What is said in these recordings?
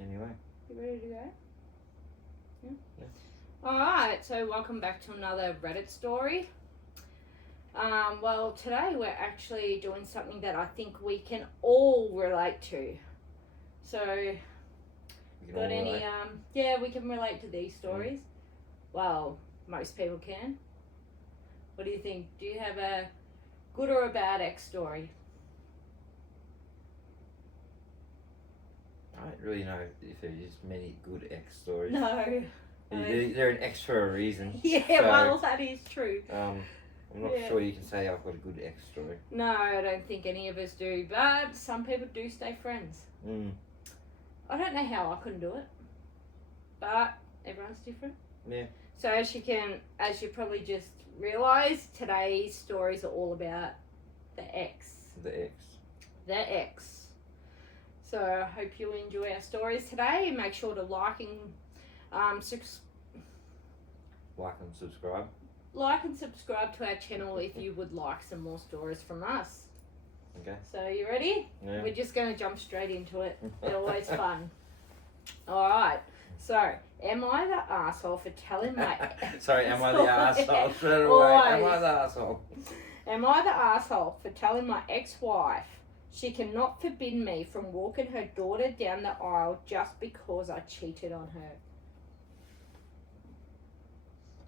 Anyway. You ready to go? Yeah. Alright, so welcome back to another Reddit story. Well, today we're actually doing something that I think we can all relate to. So, got any, yeah, we can relate to these stories. Well, most people can. What do you think? Do you have a good or a bad ex story? I don't really know if there's many good ex stories. No. They're an ex for a reason. Yeah, so, well, that is true. I'm not sure you can say I've got a good ex story. No, I don't think any of us do, but some people do stay friends. I don't know how I couldn't do it, but everyone's different. Yeah. So as you probably just realised, today's stories are all about the ex. The ex. So I hope you enjoy our stories today. Make sure to like and subscribe. Like and subscribe to our channel if you would like some more stories from us. Okay. So you ready? Yeah. We're just going to jump straight into it. They're always fun. Alright, so am I the arsehole for telling my... Sorry, am I the arsehole? Straight away. Am I the arsehole? Am I the arsehole for telling my ex-wife she cannot forbid me from walking her daughter down the aisle just because I cheated on her?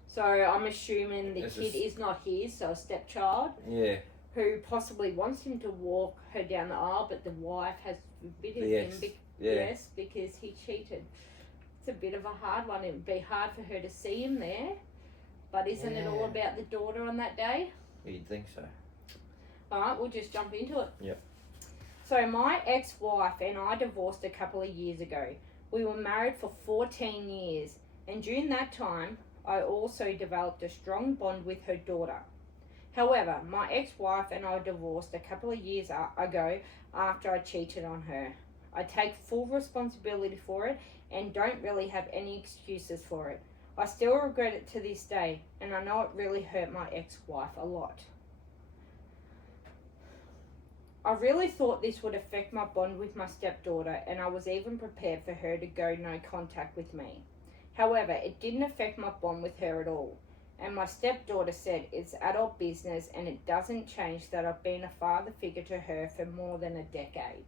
So I'm assuming the kid is not his, so a stepchild. Yeah. Who possibly wants him to walk her down the aisle, but the wife has forbidden him. Yes, because he cheated. It's a bit of a hard one. It would be hard for her to see him there, but isn't it all about the daughter on that day? You'd think so. Alright, we'll just jump into it. Yep. So my ex-wife and I divorced a couple of years ago. We were married for 14 years, and during that time, I also developed a strong bond with her daughter. However, my ex-wife and I divorced a couple of years ago after I cheated on her. I take full responsibility for it and don't really have any excuses for it. I still regret it to this day, and I know it really hurt my ex-wife a lot. I really thought this would affect my bond with my stepdaughter, and I was even prepared for her to go no contact with me. However, it didn't affect my bond with her at all. And my stepdaughter said it's adult business and it doesn't change that I've been a father figure to her for more than a decade.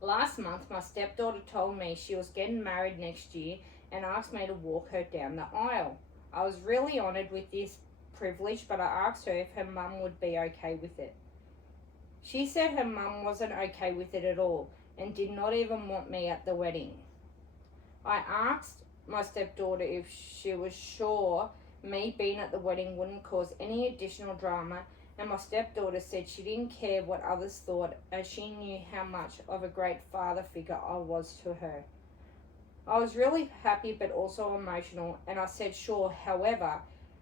Last month, my stepdaughter told me she was getting married next year and asked me to walk her down the aisle. I was really honoured with this privilege, but I asked her if her mum would be okay with it. She said her mum wasn't okay with it at all and did not even want me at the wedding. I asked my stepdaughter if she was sure me being at the wedding wouldn't cause any additional drama, and my stepdaughter said she didn't care what others thought as she knew how much of a great father figure I was to her. I was really happy but also emotional, and I said sure. However,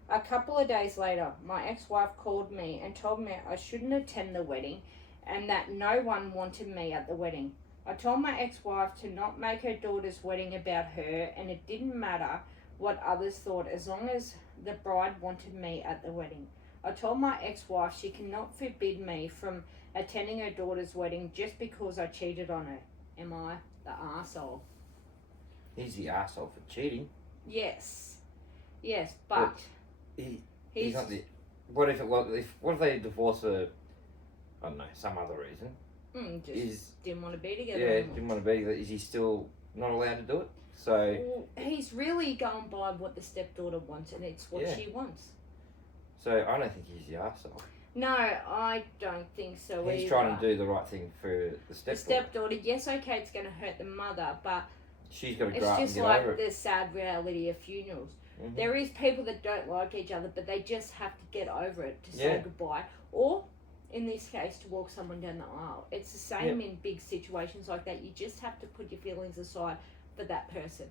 a couple of days later, my ex-wife called me and told me I shouldn't attend the wedding and that no one wanted me at the wedding. I told my ex-wife to not make her daughter's wedding about her, and it didn't matter what others thought as long as the bride wanted me at the wedding. I told my ex-wife she cannot forbid me from attending her daughter's wedding just because I cheated on her. Am I the arsehole? He's the arsehole for cheating. Yes, but he's not the... What if they divorce for, I don't know, some other reason? Didn't want to be together anymore. anymore. Didn't want to be together. Is he still not allowed to do it? So well, he's really going by what the stepdaughter wants, and it's what she wants. So I don't think he's the arsehole. No, I don't think so either. He's trying to do the right thing for the stepdaughter. The stepdaughter, yes, okay, it's going to hurt the mother, but she's got to it's grow up and just get like over it. the sad reality of funerals. Mm-hmm. There is people that don't like each other, but they just have to get over it to say goodbye, or in this case, to walk someone down the aisle. It's the same in big situations like that. You just have to put your feelings aside for that person.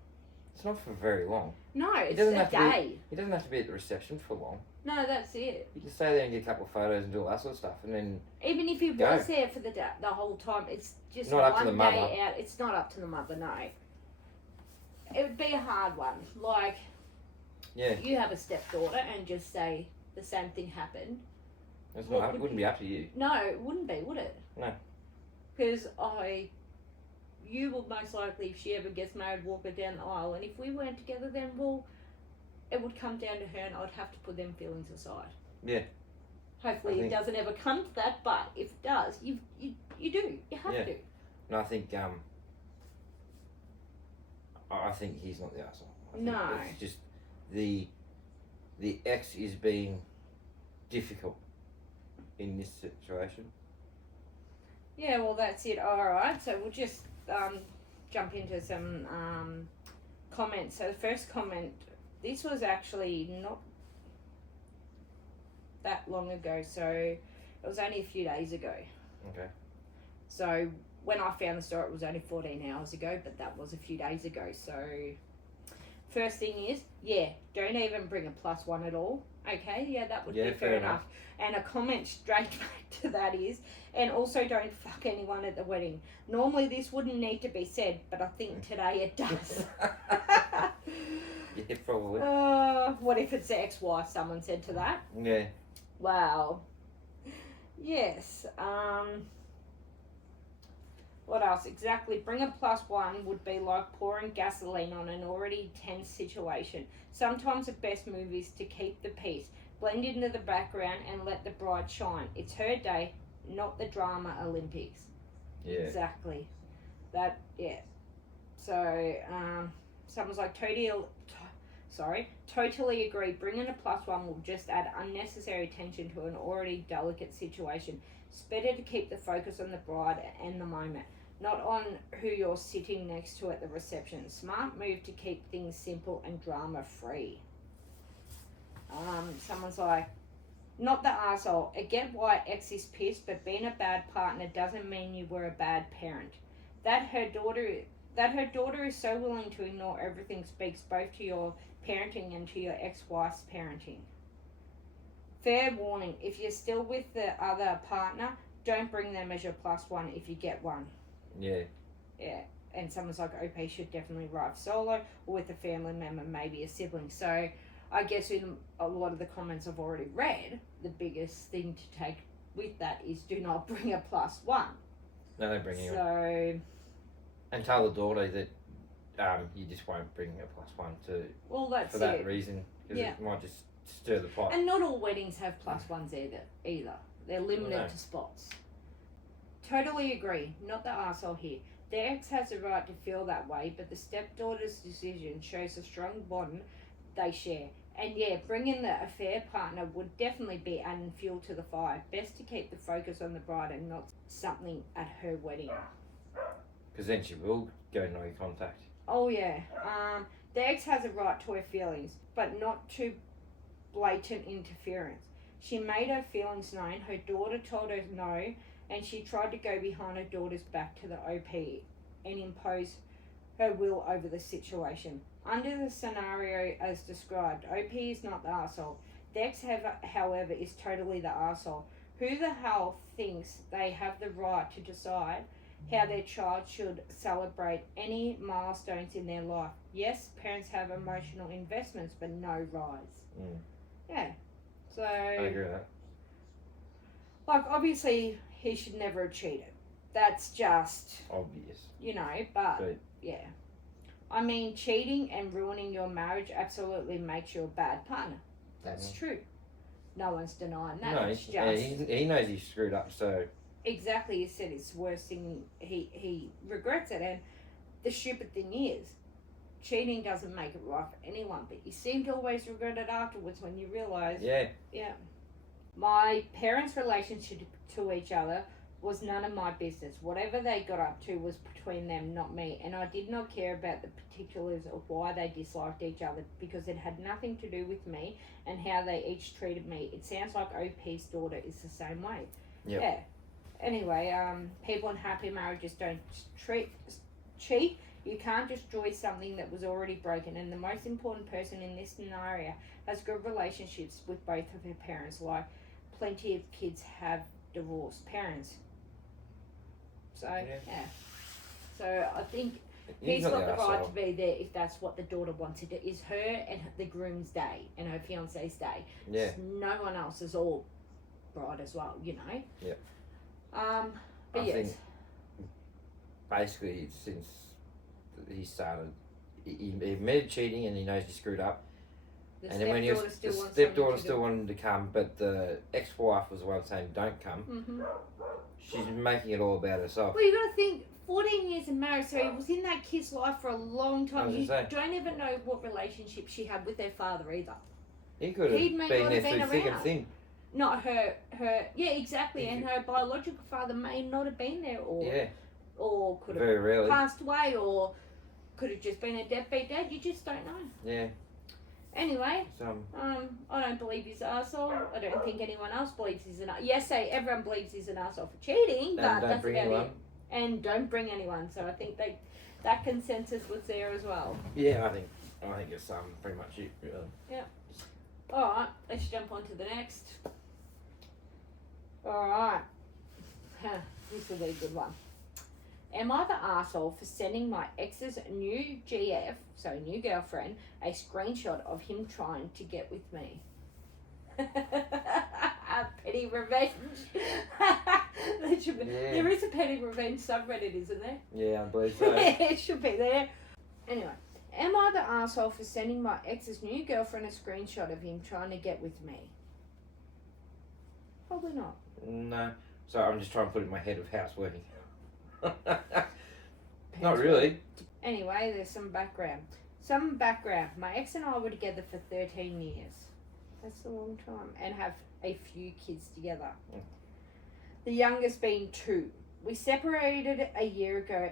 It's not for very long. No, it's a day. He doesn't have to be at the reception for long. No, that's it. You can stay there and get a couple of photos and do all that sort of stuff, and then even if he was there for the whole time, it's just not up to the mother. Day out. It's not up to the mother. No, it would be a hard one. Like, you have a stepdaughter and just say the same thing happened. It wouldn't be up to you. No, it wouldn't be, would it? No. Because I you will most likely, if she ever gets married, walk her down the aisle. And if we weren't together, then well, it would come down to her, and I'd have to put them feelings aside. Yeah. Hopefully, it doesn't ever come to that. But if it does, you do. You have to. And I think I think he's not the arsehole. No. It's just the ex is being difficult in this situation. Yeah, well, that's it. All right, so we'll just jump into some comments. So the first comment, this was actually not that long ago, so it was only a few days ago. Okay. So when I found the story, it was only 14 hours ago, but that was a few days ago. So first thing is, don't even bring a +1 at all. Okay, that would be fair enough. And a comment straight back to that is, and also don't fuck anyone at the wedding. Normally this wouldn't need to be said, but I think today it does. Yeah, probably. What if it's the ex-wife, someone said to that? Yeah. Wow. Yes. What else? Exactly. Bring a +1 would be like pouring gasoline on an already tense situation. Sometimes the best move is to keep the peace, blend into the background, and let the bride shine. It's her day, not the drama Olympics. Yeah. Exactly. That, yeah. So, someone's like, totally agree. Bringing a +1 will just add unnecessary tension to an already delicate situation. It's better to keep the focus on the bride and the moment, not on who you're sitting next to at the reception. Smart move to keep things simple and drama free. Someone's like, not the arsehole. I get why ex is pissed, but being a bad partner doesn't mean you were a bad parent. That her daughter is so willing to ignore everything speaks both to your parenting and to your ex-wife's parenting. Fair warning, if you're still with the other partner, don't bring them as your +1 if you get one. Yeah. Yeah. And someone's like, OP should definitely arrive solo or with a family member, maybe a sibling. So I guess in a lot of the comments I've already read, the biggest thing to take with that is do not bring a +1. No, don't bring anyone. So... And tell the daughter that you just won't bring a +1 for that reason. Because it might just stir the pot. And not all weddings have +1s either. They're limited to spots. Totally agree. Not the arsehole here. The ex has the right to feel that way, but the stepdaughter's decision shows a strong bond they share. And bringing the affair partner would definitely be adding fuel to the fire. Best to keep the focus on the bride and not something at her wedding. Because then she will go no contact. Oh yeah. The ex has a right to her feelings, but not too blatant interference. She made her feelings known. Her daughter told her no, and she tried to go behind her daughter's back to the OP and impose her will over the situation. Under the scenario as described, OP is not the arsehole. The ex, however, is totally the arsehole. Who the hell thinks they have the right to decide how their child should celebrate any milestones in their life? Yes, parents have emotional investments, but no rights. Yeah. So... I agree with that. Like, obviously, he should never have cheated. That's just... obvious. But yeah. I mean, cheating and ruining your marriage absolutely makes you a bad partner. That's true. No one's denying that. No, it's just... he knows he screwed up, so... Exactly, he said it's the worst thing. He regrets it, and the stupid thing is, cheating doesn't make it right for anyone, but you seem to always regret it afterwards when you realise... Yeah. My parents' relationship to each other was none of my business. Whatever they got up to was between them, not me, and I did not care about the particulars of why they disliked each other because it had nothing to do with me and how they each treated me. It sounds like OP's daughter is the same way. Yep. Yeah. Anyway, people in happy marriages don't cheat. You can't destroy something that was already broken, and the most important person in this scenario has good relationships with both of her parents, like plenty of kids have divorced parents. So, yeah. So, I think he's got the right to be there if that's what the daughter wants to do. Is her and the groom's day and her fiance's day. Yeah. It's no one else is all bride as well, Yeah. But yes. basically since he started, he admitted cheating and he knows he screwed up. And then when the stepdaughter still wanted to come, but the ex-wife was the one saying don't come. Mm-hmm. She's making it all about herself. Well, you got to think, 14 years of marriage, so he was in that kid's life for a long time. You don't even know what relationship she had with their father either. He could have been there through thick and thin. Not her, yeah, exactly, and her biological father may not have been there, or could have passed away, or could have just been a deadbeat dad. You just don't know. Yeah. Anyway, I don't believe he's an arsehole. I don't think anyone else believes he's an arsehole. Yes, everyone believes he's an arsehole for cheating, but that's about it. And don't bring anyone. So I think that consensus was there as well. Yeah, I think it's pretty much it, really. Yeah. Alright, let's jump on to the next. Alright. This will be a good one. Am I the arsehole for sending my ex's new GF, so new girlfriend, a screenshot of him trying to get with me? Petty revenge. There is a petty revenge subreddit, isn't there? Yeah, I believe so. It should be there. Anyway, am I the arsehole for sending my ex's new girlfriend a screenshot of him trying to get with me? Probably not. No. So I'm just trying to put it in my head of how it's working. Not really. Anyway, there's some background. My ex and I were together for 13 years. That's a long time. And have a few kids together. The youngest being 2. We separated a year ago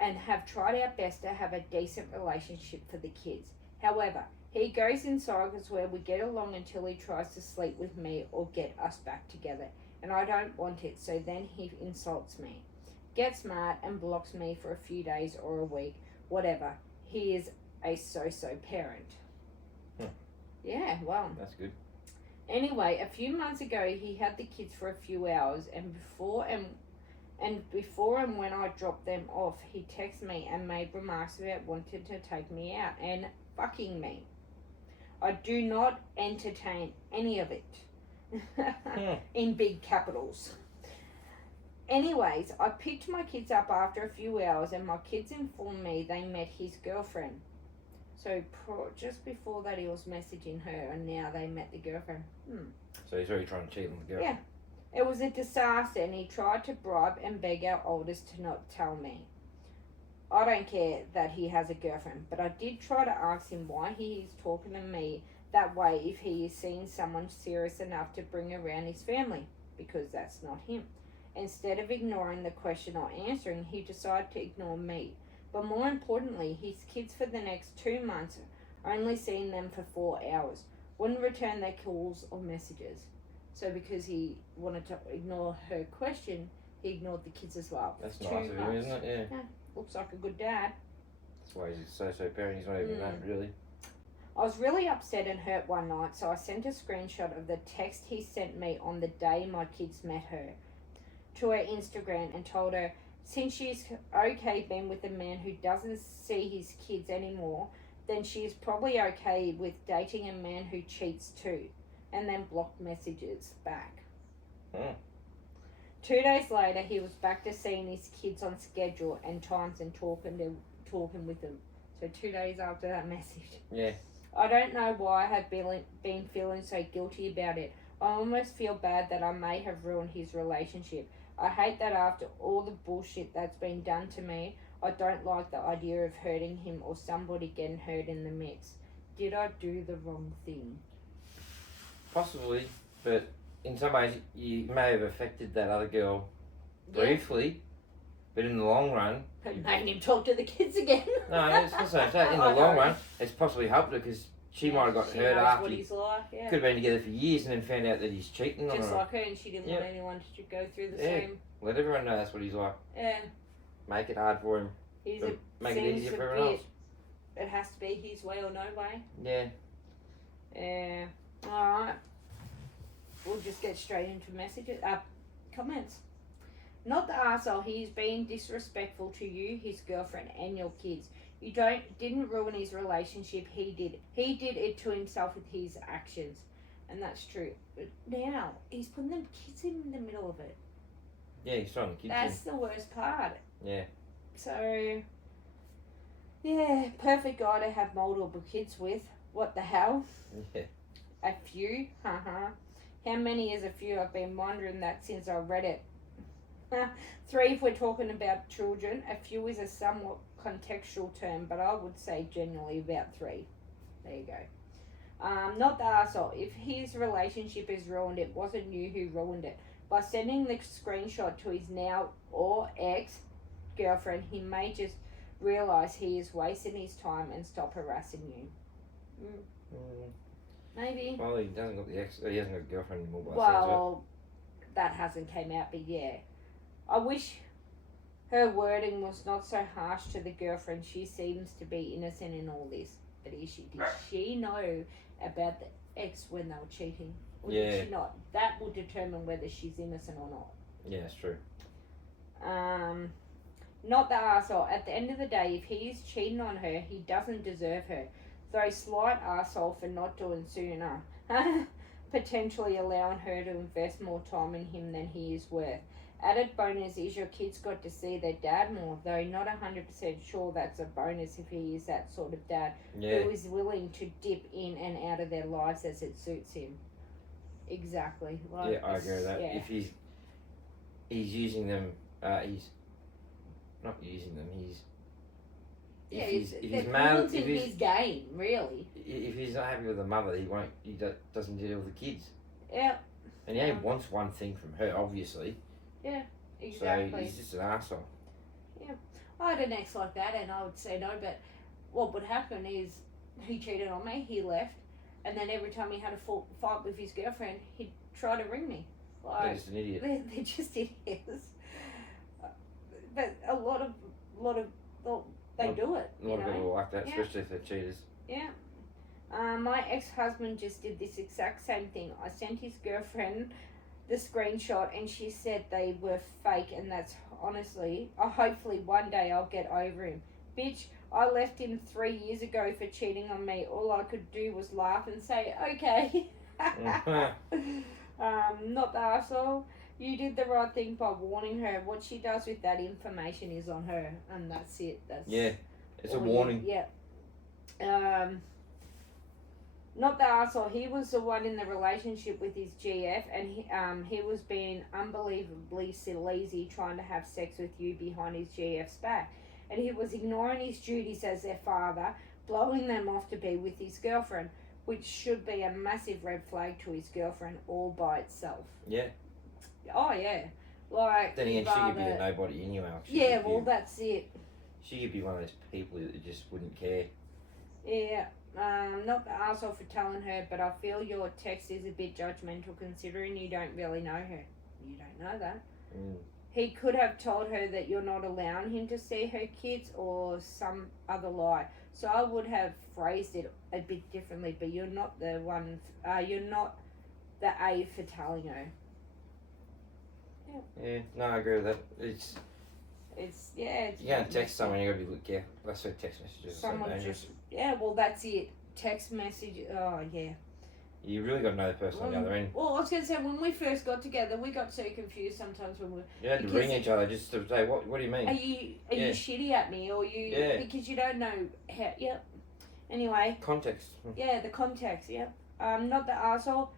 and have tried our best to have a decent relationship for the kids. However, he goes in cycles where we get along until he tries to sleep with me or get us back together. And I don't want it, so then he insults me. Gets mad and blocks me for a few days or a week, whatever. He is a so-so parent. Yeah, well. That's good. Anyway, a few months ago, he had the kids for a few hours, and before and when I dropped them off, he texted me and made remarks about wanting to take me out and fucking me. I do not entertain any of it. In big capitals. Anyways, I picked my kids up after a few hours and my kids informed me they met his girlfriend. So just before that he was messaging her and now they met the girlfriend. So he's already trying to cheat on the girlfriend. Yeah. It was a disaster and he tried to bribe and beg our oldest to not tell me. I don't care that he has a girlfriend, but I did try to ask him why he is talking to me that way if he is seeing someone serious enough to bring around his family, because that's not him. Instead of ignoring the question or answering, he decided to ignore me. But more importantly, his kids for the next 2 months, only seeing them for 4 hours, wouldn't return their calls or messages. So because he wanted to ignore her question, he ignored the kids as well. That's nice of him, isn't it? Yeah. Looks like a good dad. That's why he's a so-so parent. He's not even that, really. I was really upset and hurt one night, so I sent a screenshot of the text he sent me on the day my kids met her to her Instagram and told her, since she's okay being with a man who doesn't see his kids anymore, then she's probably okay with dating a man who cheats too, and then blocked messages back. 2 days later, he was back to seeing his kids on schedule and times and talking with them. So 2 days after that message. Yeah. I don't know why I have been feeling so guilty about it. I almost feel bad that I may have ruined his relationship. I hate that after all the bullshit that's been done to me, I don't like the idea of hurting him or somebody getting hurt in the mix. Did I do the wrong thing? Possibly, but in some ways you may have affected that other girl briefly, but in the long run... It made him talk to the kids again. No, it's not so sad. In the long run, it's possibly helped her because she might have got hurt after. What he's like, yeah. Could have been together for years and then found out that he's cheating on her. Just like her, and she didn't want anyone to go through the same. Let everyone know that's what he's like. Yeah. Make it hard for him. Make it easier for everyone else. It has to be his way or no way. Yeah. Yeah. Alright. We'll just get straight into messages. Comments. Not the arsehole. He's being disrespectful to you, his girlfriend, and your kids. You didn't ruin his relationship. He did. He did it to himself with his actions. And that's true. But now, he's putting them kids in the middle of it. Yeah, he's trying to keep That's the worst part. Yeah. So, yeah, perfect guy to have multiple kids with. What the hell? Yeah. A few? Haha. How many is a few? I've been wondering that since I read it. 3 if we're talking about children. A few is a somewhat contextual term, but I would say generally about 3. There you go. Not the arsehole. If his relationship is ruined, it wasn't you who ruined it. By sending the screenshot to his now or ex-girlfriend, he may just realise he is wasting his time and stop harassing you. Maybe. Well, he hasn't got the ex. He hasn't got a girlfriend anymore. Well, that hasn't came out, but yeah. I wish her wording was not so harsh to the girlfriend. She seems to be innocent in all this. But did she know about the ex when they were cheating? Or did she not? That will determine whether she's innocent or not. Yeah, it's true. Not the arsehole. At the end of the day, if he is cheating on her, he doesn't deserve her. Though slight arsehole for not doing sooner. Potentially allowing her to invest more time in him than he is worth. Added bonus is your kids got to see their dad more, though not 100% sure that's a bonus if he is that sort of dad who is willing to dip in and out of their lives as it suits him. Exactly. Like, I agree with that. Yeah. If he's using them, he's not using them. If he's mad, if he's his game, really. If he's not happy with the mother, he won't. Doesn't deal with the kids. Yeah. And he only wants one thing from her, obviously. Yeah, exactly. So he's just an arsehole. Yeah. I had an ex like that and I would say no, but what would happen is he cheated on me, he left, and then every time he had a fight with his girlfriend, he'd try to ring me. Like, they're just an idiot. They're just idiots. But a lot of they do it. A lot of people are like that, especially if they're cheaters. Yeah. My ex-husband just did this exact same thing. I sent his girlfriend the screenshot and she said they were fake, and that's honestly, hopefully one day I'll get over him. Bitch, I left him 3 years ago for cheating on me. All I could do was laugh and say, okay. Not the arsehole. You did the right thing by warning her. What she does with that information is on her, and that's it. It's a warning. Not the arsehole. He was the one in the relationship with his GF, and he was being unbelievably lazy trying to have sex with you behind his GF's back. And he was ignoring his duties as their father, blowing them off to be with his girlfriend, which should be a massive red flag to his girlfriend all by itself. Yeah. Oh, yeah. Like, then again, she could be a nobody anyway. That's it. She could be one of those people that just wouldn't care. Yeah. Not the arsehole for telling her, but I feel your text is a bit judgmental considering you don't really know her. You don't know that. He could have told her that you're not allowing him to see her kids or some other lie. So I would have phrased it a bit differently, but you're not the one, you're not the A for telling her. Yeah, no, I agree with that. It's you can't text someone, you gotta be careful. That's why text messages are so dangerous. That's it. Text message, You really got to know the person on the other end. Well, I was going to say, when we first got together, we got so confused sometimes when we... You had to ring each other just to say, what do you mean? Are you shitty at me, or you... Yeah. Because you don't know how... Yep. Anyway. Context. Yeah, the context, yep. Not the arsehole.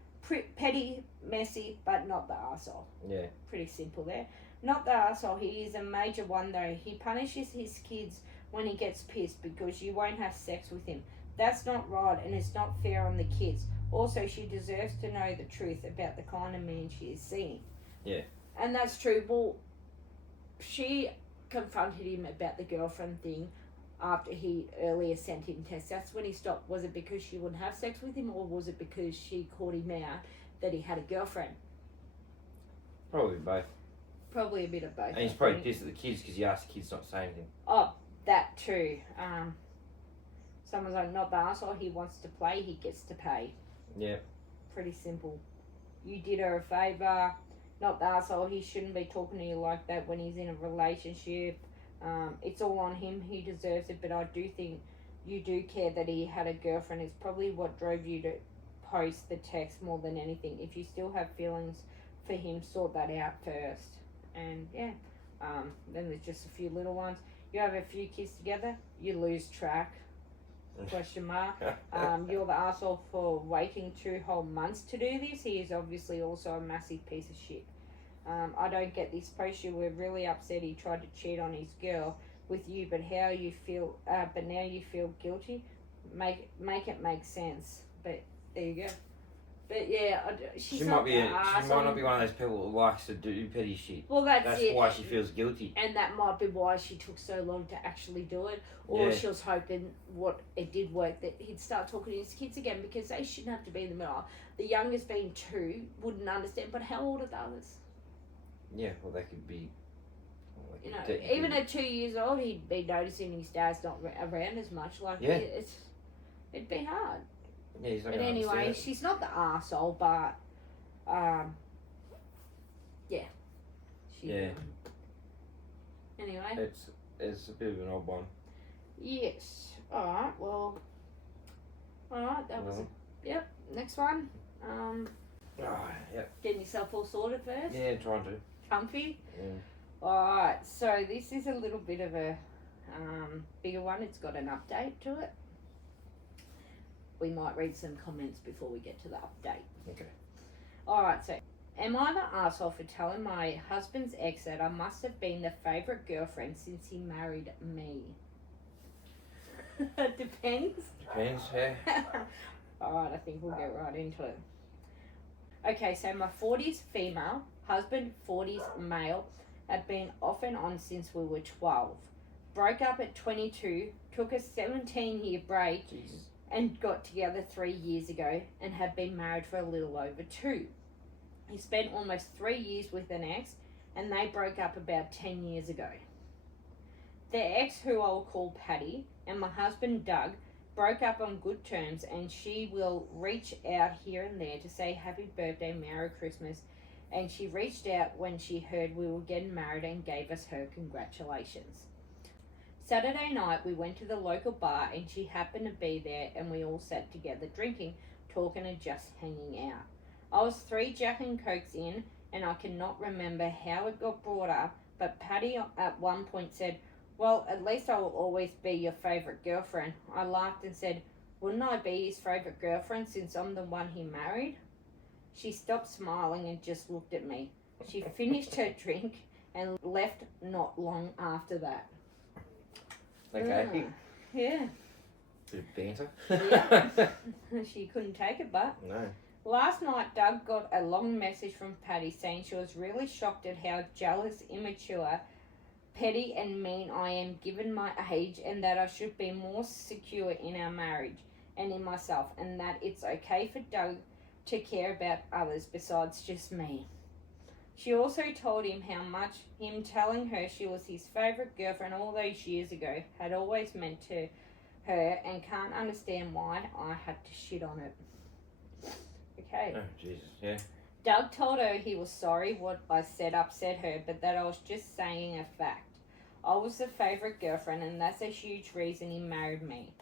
Petty, messy, but not the arsehole. Yeah. Pretty simple there. Not the arsehole. He is a major one, though. He punishes his kids when he gets pissed because you won't have sex with him. That's not right, and it's not fair on the kids. Also, she deserves to know the truth about the kind of man she is seeing. Yeah. And that's true. Well, she confronted him about the girlfriend thing after he earlier sent him tests. That's when he stopped. Was it because she wouldn't have sex with him, or was it because she caught him out that he had a girlfriend? Probably both. Probably a bit of both. And he's probably pissed at the kids because he asked the kids not to say anything. Oh, that too. Someone's like, not the arsehole, he wants to play, he gets to pay. Yeah. Pretty simple. You did her a favour. Not the arsehole, he shouldn't be talking to you like that when he's in a relationship. It's all on him, he deserves it, but I do think you do care that he had a girlfriend. It's probably what drove you to post the text more than anything. If you still have feelings for him, sort that out first. And yeah, then there's just a few little ones. You have a few kids together, you lose track. Question mark. You're the arsehole for waiting 2 whole months to do this. He is obviously also a massive piece of shit. I don't get this post. You were really upset he tried to cheat on his girl with you, but how you feel? But now you feel guilty. Make it make sense. But there you go. But yeah, she might not be one of those people who likes to do petty shit. Well, that's it. Why she feels guilty. And that might be why she took so long to actually do it. Or she was hoping what it did work, that he'd start talking to his kids again, because they shouldn't have to be in the middle. The youngest being 2 wouldn't understand, but how old are the others? Yeah, well, they could be... You know, even at 2 years old, he'd be noticing his dad's not around as much. Like, it'd be hard. Yeah, he's not but anyway, she's not the arsehole, but anyway, it's a bit of an odd one. Yes. Alright, well, that was yep, next one. Getting yourself all sorted first. Yeah, trying to. Comfy. Yeah. Alright, so this is a little bit of a bigger one. It's got an update to it. We might read some comments before we get to the update. Okay. Alright, so am I the arsehole for telling my husband's ex that I must have been the favourite girlfriend since he married me? Depends. Depends, yeah. Alright, I think we'll get right into it. Okay, so my 40s female, husband 40s male, have been off and on since we were 12. Broke up at 22, took a 17-year break, Jesus. And got together 3 years ago and have been married for a little over 2. He spent almost 3 years with an ex and they broke up about 10 years ago. Their ex, who I'll call Patty, and my husband Doug broke up on good terms, and she will reach out here and there to say happy birthday, Merry Christmas, and she reached out when she heard we were getting married and gave us her congratulations. Saturday night we went to the local bar and she happened to be there, and we all sat together drinking, talking and just hanging out. I was 3 Jack and Cokes in and I cannot remember how it got brought up, but Patty at one point said, well, at least I will always be your favourite girlfriend. I laughed and said, wouldn't I be his favourite girlfriend since I'm the one he married? She stopped smiling and just looked at me. She finished her drink and left not long after that. Okay. Yeah. Bit of banter. Yeah. She couldn't take it, but. No. Last night, Doug got a long message from Patty saying she was really shocked at how jealous, immature, petty and mean I am given my age, and that I should be more secure in our marriage and in myself, and that it's okay for Doug to care about others besides just me. She also told him how much him telling her she was his favourite girlfriend all those years ago had always meant to her, and can't understand why I had to shit on it. Okay. Oh, Jesus, yeah. Doug told her he was sorry what I said upset her, but that I was just saying a fact. I was the favourite girlfriend, and that's a huge reason he married me.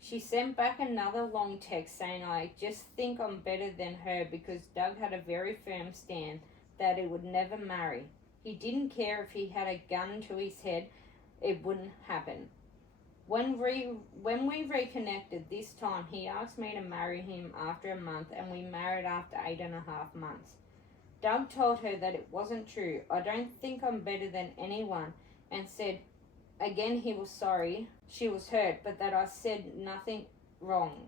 She sent back another long text saying I just think I'm better than her because Doug had a very firm stand that he would never marry. He didn't care if he had a gun to his head, it wouldn't happen. When we reconnected this time, he asked me to marry him after a month, and we married after 8.5 months. Doug told her that it wasn't true. I don't think I'm better than anyone, and said again he was sorry. She was hurt, but that I said nothing wrong.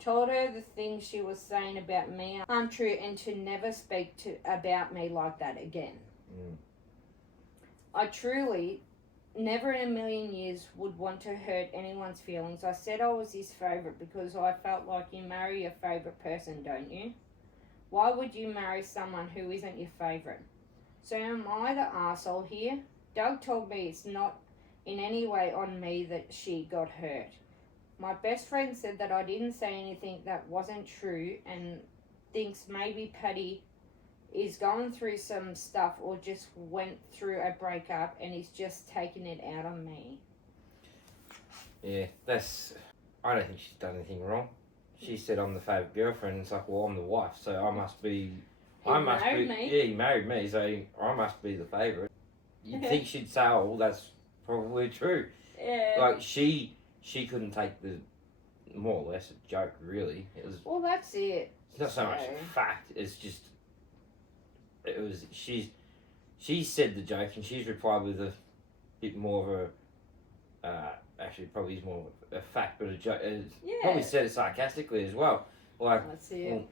Told her the things she was saying about me aren't true, and to never speak about me like that again. I truly, never in a million years, would want to hurt anyone's feelings. I said I was his favourite because I felt like you marry your favourite person, don't you? Why would you marry someone who isn't your favourite? So am I the arsehole here? Doug told me it's not in any way on me that she got hurt. My best friend said that I didn't say anything that wasn't true, and thinks maybe Patty is going through some stuff or just went through a breakup and is just taking it out on me. Yeah, I don't think she's done anything wrong. She said I'm the favourite girlfriend. It's like, well, I'm the wife, so I must be... He married me. Yeah, he married me, so I must be the favourite. You'd think she'd say, oh, well, that's probably true. Yeah. Like she couldn't take the more or less a joke. Really, it was. Well, that's it. It's not so much a fact. It's just it was. She said the joke and she's replied with a bit more of a. Actually, probably is more a fact, but a joke. Yeah. Probably said it sarcastically as well. Like, that's it. Well,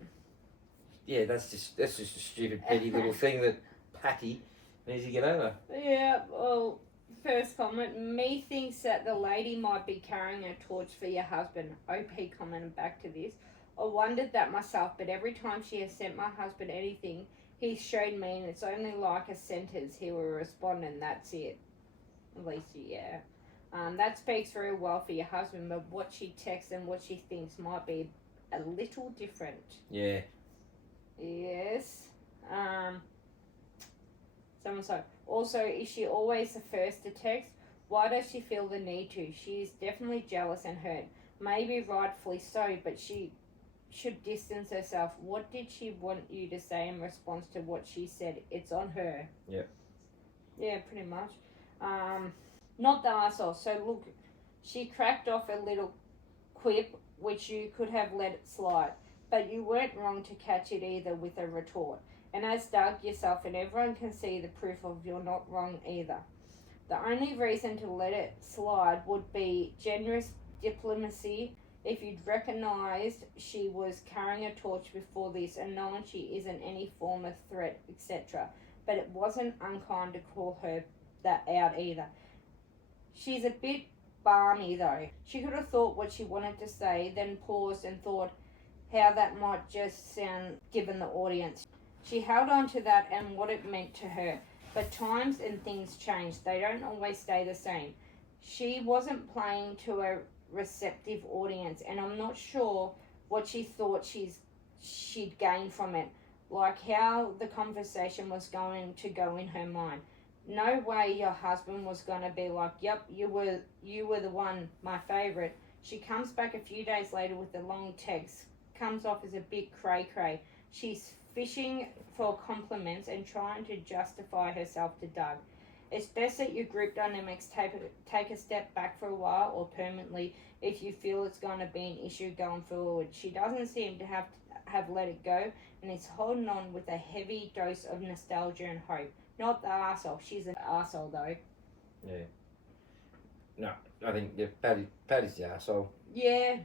yeah, that's just a stupid petty little thing that Patty needs to get over. Yeah. Well, first comment. Me thinks that the lady might be carrying a torch for your husband. OP commented back to this. I wondered that myself, but every time she has sent my husband anything, he's showed me, and it's only like a sentence he will respond, and that's it. At least, yeah. That speaks very well for your husband, but what she texts and what she thinks might be a little different. Yeah. Yes. Someone said, also, is she always the first to text? Why does she feel the need to? She is definitely jealous and hurt. Maybe rightfully so, but she should distance herself. What did she want you to say in response to what she said? It's on her. Yep. Yeah, pretty much. Not the arsehole. So look, she cracked off a little quip, which you could have let it slide. But you weren't wrong to catch it either with a retort. And as Doug, yourself, and everyone can see the proof of you're not wrong either. The only reason to let it slide would be generous diplomacy if you'd recognised she was carrying a torch before this and known she isn't any form of threat, etc. But it wasn't unkind to call her that out either. She's a bit balmy though. She could have thought what she wanted to say, then paused and thought how that might just sound given the audience. She held on to that and what it meant to her. But times and things change. They don't always stay the same. She wasn't playing to a receptive audience, and I'm not sure what she thought she'd gain from it. Like how the conversation was going to go in her mind. No way your husband was going to be like, yep, you were the one, my favourite. She comes back a few days later with a long text. Comes off as a bit cray-cray. She's fishing for compliments and trying to justify herself to Doug. It's best that your group dynamics take a step back for a while or permanently if you feel it's going to be an issue going forward. She doesn't seem to have let it go and is holding on with a heavy dose of nostalgia and hope. Not the arsehole. She's an arsehole though. Yeah. No, I think Patty's the arsehole. Yeah.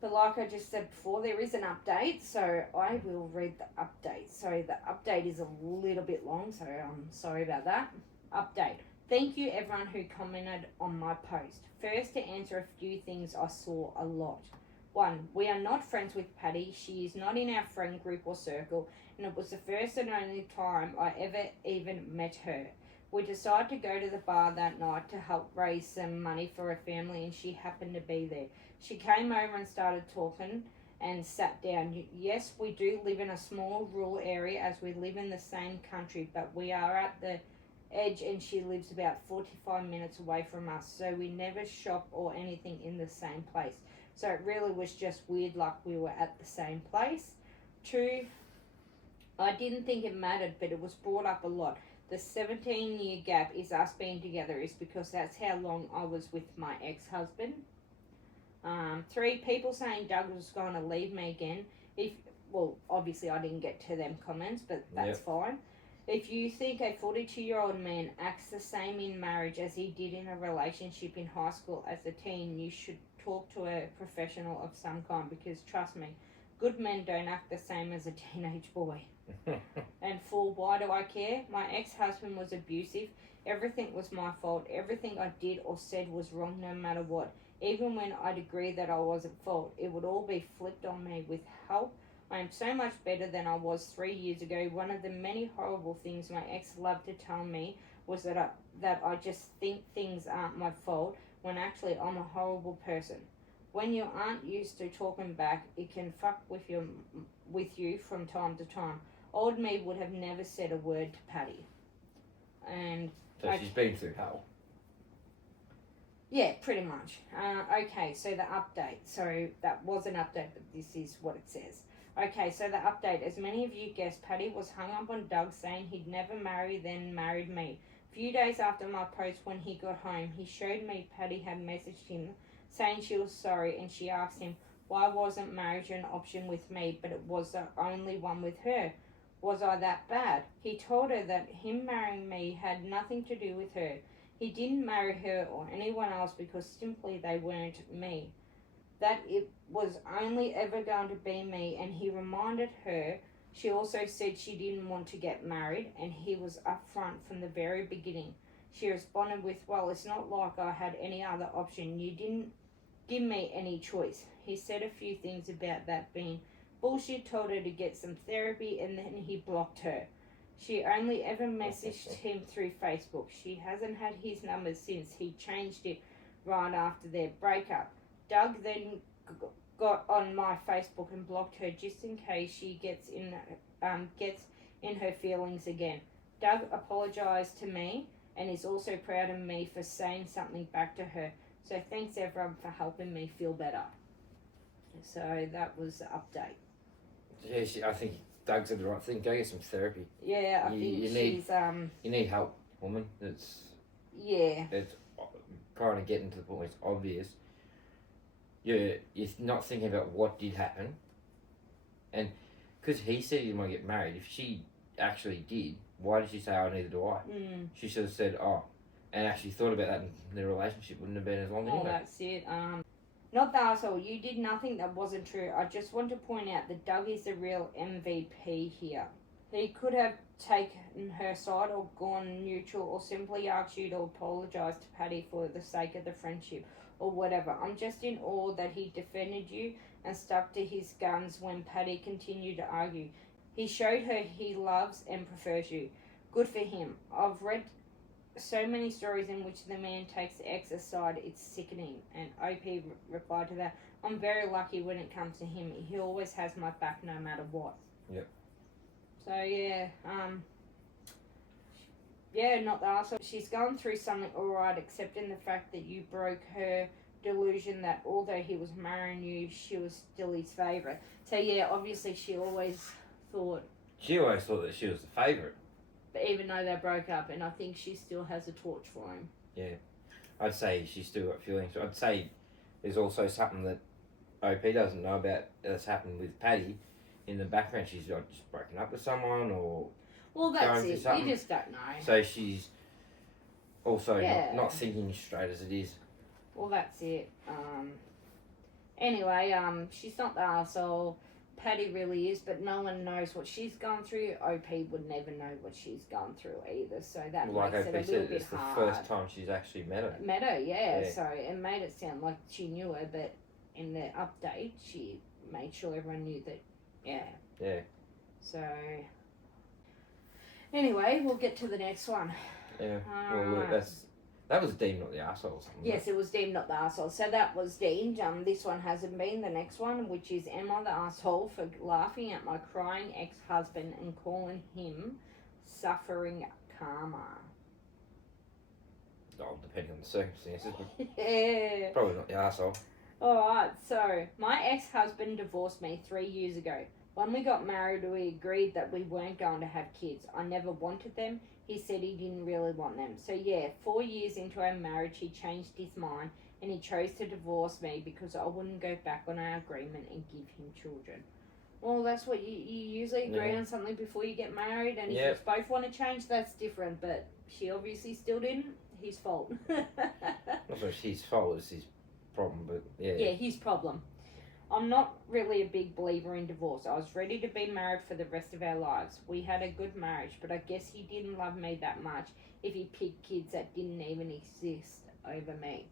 But like I just said before, there is an update, so I will read the update. So the update is a little bit long, so I'm sorry about that. Update. Thank you everyone who commented on my post. First, to answer a few things I saw a lot. 1. We are not friends with Patty. She is not in our friend group or circle, and it was the first and only time I ever even met her. We decided to go to the bar that night to help raise some money for her family, and she happened to be there. She came over and started talking and sat down. Yes, we do live in a small rural area as we live in the same country, but we are at the edge and she lives about 45 minutes away from us, so we never shop or anything in the same place. So it really was just weird, like we were at the same place. 2, I didn't think it mattered, but it was brought up a lot. The 17-year gap is us being together is because that's how long I was with my ex-husband. 3, people saying Doug was going to leave me again. Well, obviously I didn't get to them comments, but that's fine. If you think a 42-year-old man acts the same in marriage as he did in a relationship in high school as a teen, you should talk to a professional of some kind, because trust me, good men don't act the same as a teenage boy. And 4, why do I care? My ex-husband was abusive. Everything was my fault. Everything I did or said was wrong no matter what. Even when I'd agree that I was at fault, it would all be flipped on me. With help, I am so much better than I was 3 years ago. One of the many horrible things my ex loved to tell me was that I just think things aren't my fault, when actually I'm a horrible person. When you aren't used to talking back, it can fuck with you from time to time. Old me would have never said a word to Patty. And so she's been through hell. Yeah, pretty much. Okay, so the update. So that was an update, but this is what it says. Okay, so the update. As many of you guessed, Patty was hung up on Doug saying he'd never marry, then married me. A few days after my post, when he got home, he showed me Patty had messaged him saying she was sorry, and she asked him why wasn't marriage an option with me, but it was the only one with her. Was I that bad? He told her that him marrying me had nothing to do with her. He didn't marry her or anyone else because simply they weren't me. That it was only ever going to be me, and he reminded her. She also said she didn't want to get married, and he was upfront from the very beginning. She responded with, well, it's not like I had any other option. You didn't give me any choice. He said a few things about that being bullshit, told her to get some therapy, and then he blocked her. She only ever messaged him through Facebook. She hasn't had his number since. He changed it right after their breakup. Doug then got on my Facebook and blocked her just in case she gets in her feelings again. Doug apologized to me and is also proud of me for saying something back to her. So thanks everyone for helping me feel better. So that was the update. Yeah, I think Doug said the right thing. Go get some therapy. Yeah, I think she's you need help, woman. It's kind of getting to the point where it's obvious. You're not thinking about what did happen, and because he said he didn't want to get married, if she actually did, why did she say, "Oh, neither do I"? She should have said, "Oh," and actually thought about that, and the relationship wouldn't have been as long anyway. Oh, that's it. Not the asshole. You did nothing that wasn't true. I just want to point out that Doug is the real MVP here. He could have taken her side or gone neutral or simply asked you to apologise to Patty for the sake of the friendship or whatever. I'm just in awe that he defended you and stuck to his guns when Patty continued to argue. He showed her he loves and prefers you. Good for him. I've read so many stories in which the man takes the ex aside. It's sickening. And OP replied to that, I'm very lucky when it comes to him. He always has my back no matter what. Yep. So yeah, not the arsehole. She's gone through something alright, except in the fact that you broke her delusion that although he was marrying you, she was still his favourite. So yeah, obviously she always thought that she was the favourite. But even though they broke up, and I think she still has a torch for him. Yeah. I'd say she's still got feelings. I'd say there's also something that OP doesn't know about that's happened with Patty. In the background, she's just broken up with someone or... Well, that's it. You just don't know. So she's also not thinking straight as it is. Well, that's it. Anyway, she's not the arsehole. Patty really is, but no one knows what she's gone through. OP would never know what she's gone through either, so that makes it a little bit hard. It's the first time she's actually met her. Yeah. So it made it sound like she knew her, but in the update, she made sure everyone knew that, Yeah. So... Anyway, we'll get to the next one. Yeah. Well, that was deemed not the arsehole or something. Yes, it was deemed not the arsehole. So that was deemed. This one hasn't been. The next one, which is, am I the arsehole for laughing at my crying ex-husband and calling him suffering karma? Oh, depending on the circumstances. But Yeah. probably not the arsehole. Alright, so my ex-husband divorced me 3 years ago. When we got married, we agreed that we weren't going to have kids. I never wanted them. He said he didn't really want them. So 4 years into our marriage, he changed his mind and he chose to divorce me because I wouldn't go back on our agreement and give him children. Well, that's what you usually agree on something before you get married, and if you both want to change, that's different, but she obviously still didn't. His fault. Not so it's his fault, it's his problem, but yeah. Yeah, his problem. I'm not really a big believer in divorce. I was ready to be married for the rest of our lives. We had a good marriage, but I guess he didn't love me that much if he picked kids that didn't even exist over me.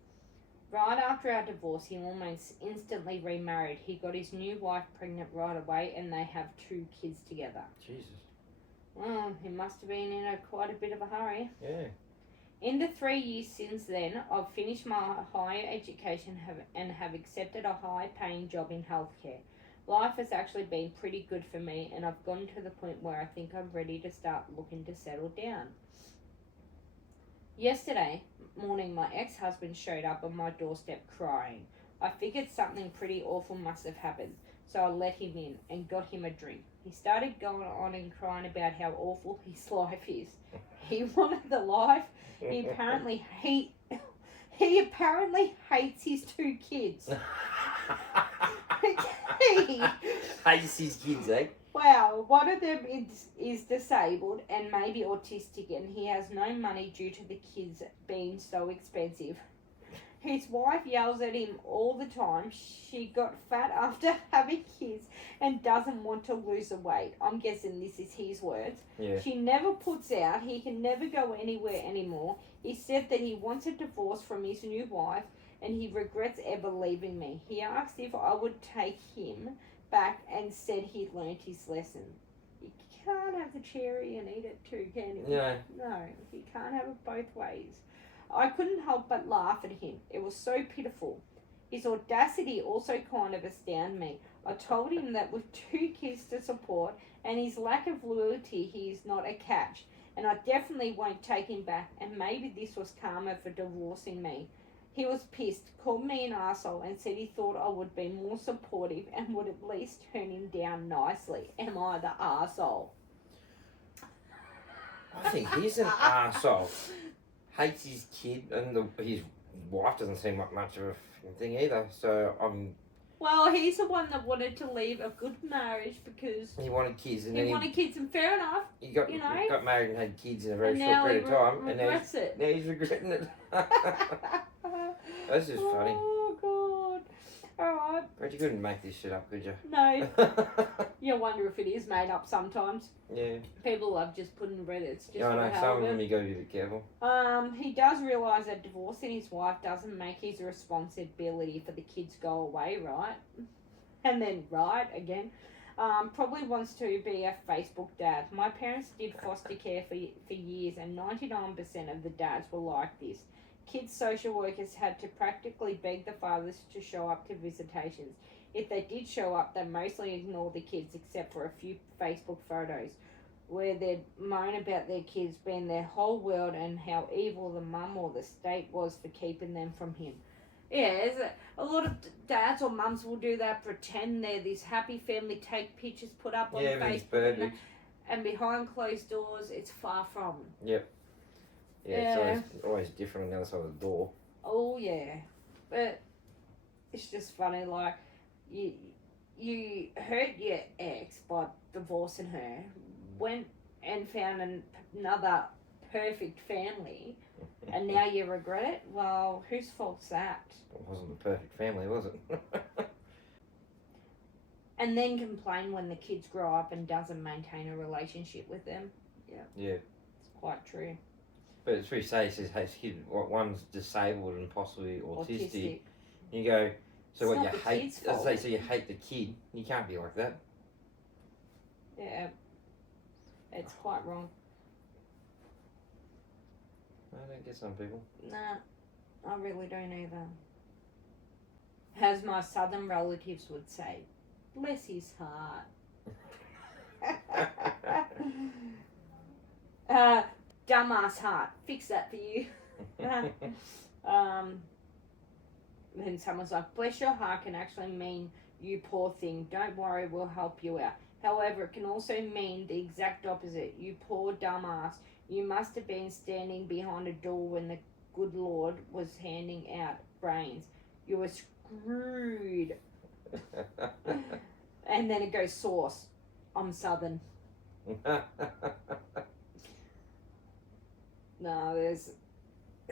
Right after our divorce, he almost instantly remarried. He got his new wife pregnant right away, and they have 2 kids together. Jesus. Well, he must have been in quite a bit of a hurry. Yeah. In the 3 years since then, I've finished my higher education and have accepted a high-paying job in healthcare. Life has actually been pretty good for me, and I've gotten to the point where I think I'm ready to start looking to settle down. Yesterday morning, my ex-husband showed up on my doorstep crying. I figured something pretty awful must have happened, so I let him in and got him a drink. He started going on and crying about how awful his life is. He wanted the life. He apparently hates his 2 kids. Hates his kids, eh? Wow, one of them is disabled and maybe autistic, and he has no money due to the kids being so expensive. His wife yells at him all the time. She got fat after having kids and doesn't want to lose the weight. I'm guessing this is his words. Yeah. She never puts out. He can never go anywhere anymore. He said that he wants a divorce from his new wife and he regrets ever leaving me. He asked if I would take him back and said he'd learned his lesson. You can't have the cherry and eat it too, can you? No. No, you can't have it both ways. I couldn't help but laugh at him. It was so pitiful. His audacity also kind of astounded me. I told him that with 2 kids to support and his lack of loyalty, he is not a catch. And I definitely won't take him back, and maybe this was karma for divorcing me. He was pissed, called me an arsehole, and said he thought I would be more supportive and would at least turn him down nicely. Am I the arsehole? I think he's an arsehole. Hates his kid, and his wife doesn't seem like much of a thing either. So Well, he's the one that wanted to leave a good marriage because he wanted kids, and he then wanted kids, and fair enough. he got married and had kids in a very short period of time, and regrets it. now he's regretting it. That's just funny. Oh God! All right. But you couldn't make this shit up, could you? No. You wonder if it is made up sometimes. Yeah. People love just putting Reddits. Yeah, I know. Some of them you got to be a bit careful. He does realise that divorcing his wife doesn't make his responsibility for the kids go away, right? And then right again. Probably wants to be a Facebook dad. My parents did foster care for years, and 99% of the dads were like this. Kids' social workers had to practically beg the fathers to show up to visitations. If they did show up, they mostly ignored the kids except for a few Facebook photos where they'd moan about their kids being their whole world and how evil the mum or the state was for keeping them from him. Yeah, a lot of dads or mums will do that, pretend they're this happy family, take pictures, put up on Facebook, and behind closed doors, it's far from. Yep. Yeah, it's always different on the other side of the door. Oh, yeah. But it's just funny, like, you hurt your ex by divorcing her, went and found another perfect family, and now you regret it? Well, whose fault's that? It wasn't the perfect family, was it? And then complain when the kids grow up and doesn't maintain a relationship with them. Yeah. It's quite true. But it's pretty sad. He says, hey, kid, one's disabled and possibly autistic. You go, so what, you hate, as they say, you hate the kid. You can't be like that. Yeah. It's quite wrong. I don't get some people. Nah, I really don't either. As my southern relatives would say, bless his heart. Dumbass heart. Fix that for you. Then someone's like, bless your heart can actually mean you poor thing. Don't worry, we'll help you out. However, it can also mean the exact opposite. You poor dumbass. You must have been standing behind a door when the good Lord was handing out brains. You were screwed. And then it goes sauce. I'm southern. No, there's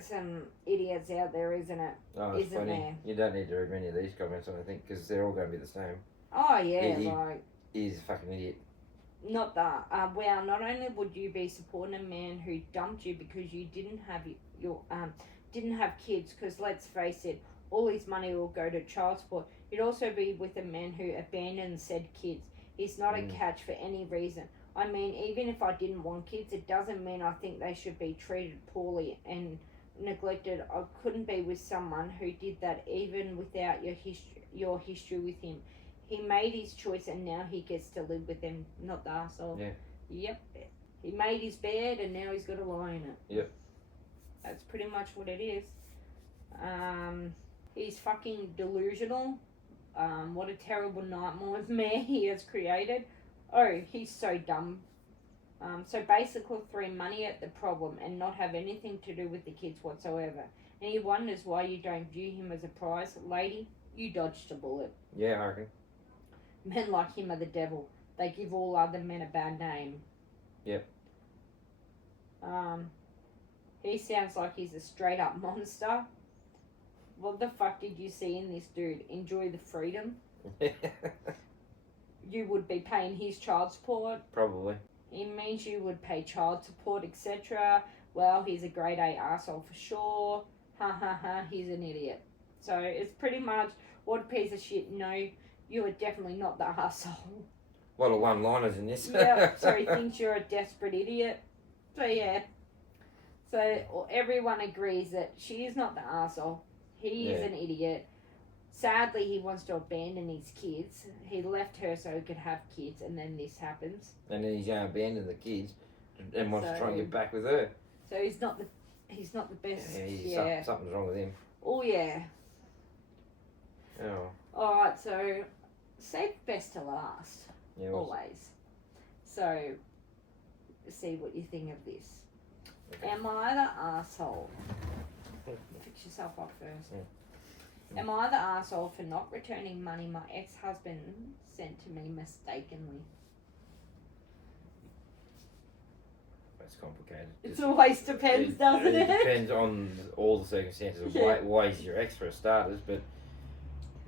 some idiots out there, isn't it? Oh, it's funny. There? You don't need to read many of these comments, I think, because they're all going to be the same. Oh, yeah, He's a fucking idiot. Not that. Well, not only would you be supporting a man who dumped you because you didn't have kids, because let's face it, all his money will go to child support. You'd also be with a man who abandoned said kids. He's not a catch for any reason. I mean, even if I didn't want kids, it doesn't mean I think they should be treated poorly and neglected. I couldn't be with someone who did that, even without your history with him. He made his choice and now he gets to live with him, not the arsehole. Yeah. Yep. He made his bed and now he's got to lie in it. Yep. That's pretty much what it is. He's fucking delusional, What a terrible nightmare he has created. Oh, he's so dumb. So basically throw money at the problem and not have anything to do with the kids whatsoever. And he wonders why you don't view him as a prize. Lady, you dodged a bullet. Yeah, I reckon. Men like him are the devil. They give all other men a bad name. Yep. He sounds like he's a straight up monster. What the fuck did you see in this dude? Enjoy the freedom? You would be paying his child support? Probably. It means you would pay child support, etc. Well, he's a grade A arsehole for sure. Ha ha ha, he's an idiot. So it's pretty much, what a piece of shit. No, you are definitely not the arsehole. A lot of one-liners in this. Yeah, so he thinks you're a desperate idiot. So yeah. So everyone agrees that she is not the arsehole. He is an idiot. Sadly, he wants to abandon his kids. He left her so he could have kids, and then this happens. And then he's going to abandon the kids and wants to try and get back with her. So he's not the best. Yeah, something's wrong with him. Oh yeah. Oh. All right, so save best to last. Yeah. Always. So see what you think of this. Okay. Am I the arsehole? Fix yourself up first. Yeah. Am I the arsehole for not returning money my ex-husband sent to me mistakenly? That's complicated. It always depends, doesn't it? It depends on all the circumstances of why he's your ex for starters, but